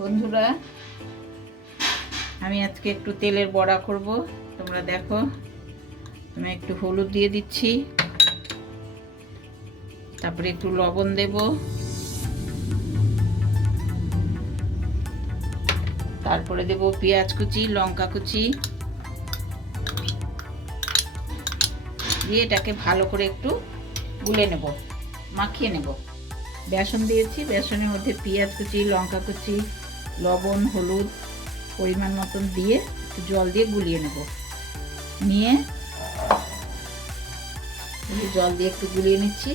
বন্ধুরা, আমি আজকে একটু তেলের বড়া করব। তোমরা দেখো, আমি একটু হলুদ দিয়ে দিচ্ছি। তারপরে একটু লবণ দেব। তারপরে দেব পেঁয়াজ কুচি, লঙ্কা কুচি। দিয়ে এটাকে ভালো করে একটু গুলে নেব, মাখিয়ে নেব। বেসন দিয়েছি, বেসনের মধ্যে পেঁয়াজ কুচি, লঙ্কা কুচি। লবণ, হলুদ পরিমাণ মতন দিয়ে একটু জল দিয়ে গুলিয়ে নেব। নিয়ে জল দিয়ে একটু গুলিয়ে নিচ্ছি।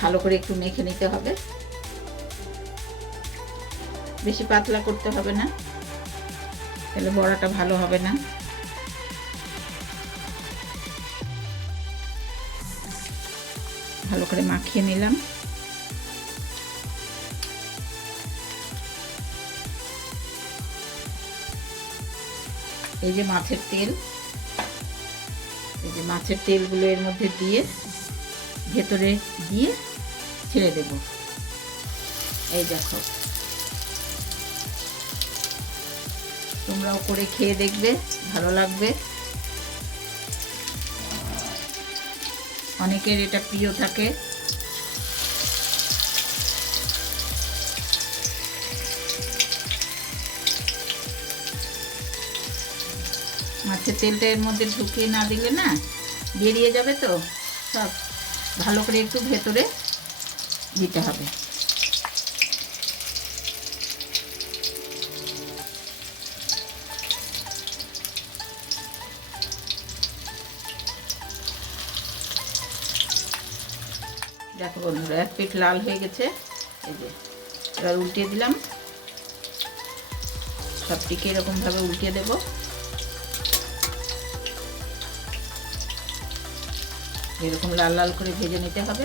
ভালো করে একটু মেখে নিতে হবে। বেশি পাতলা করতে হবে না। তাহলে বড়াটা ভালো হবে না। ভালো করে মাখিয়ে নিলাম। এই যে মাছের তেল। এই যে মাছের তেলগুলো এর মধ্যে দিয়ে ভেতরে দিয়ে ছেড়ে দেব। এই দেখো। তোমরাও করে খেয়ে দেখবে, ভালো লাগবে। অনেকের এটা প্রিয় থাকে। মাছের তেলটা এর মধ্যে ঢুকিয়ে না দিলে না বেরিয়ে যাবে তো। সব ভালো করে একটু ভেতরে দিতে হবে। দেখো বন্ধুরা, এক পিঠ লাল হয়ে গেছে। এই যে, এবার উল্টিয়ে দিলাম। সবটিকে এরকমভাবে উল্টিয়ে দেব। এরকম লাল লাল করে ভেজে নিতে হবে।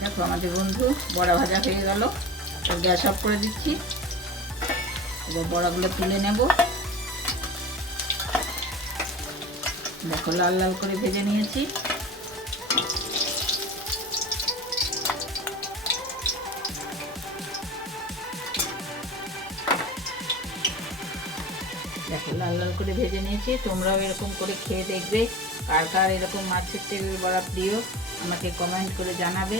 দেখো আমাদের বন্ধু বড়া ভাজা হয়ে গেল। গ্যাস অফ করে দিচ্ছি। এবার বড়াগুলো তুলে নেব। দেখো লাল লাল করে ভেজে নিয়েছি। দেখো, লাল লাল করে ভেজে নিয়েছি। তোমরাও এরকম করে খেয়ে দেখবে কার কার এরকম মাছের টেবিল বড়া প্রিয় আমাকে কমেন্ট করে জানাবে।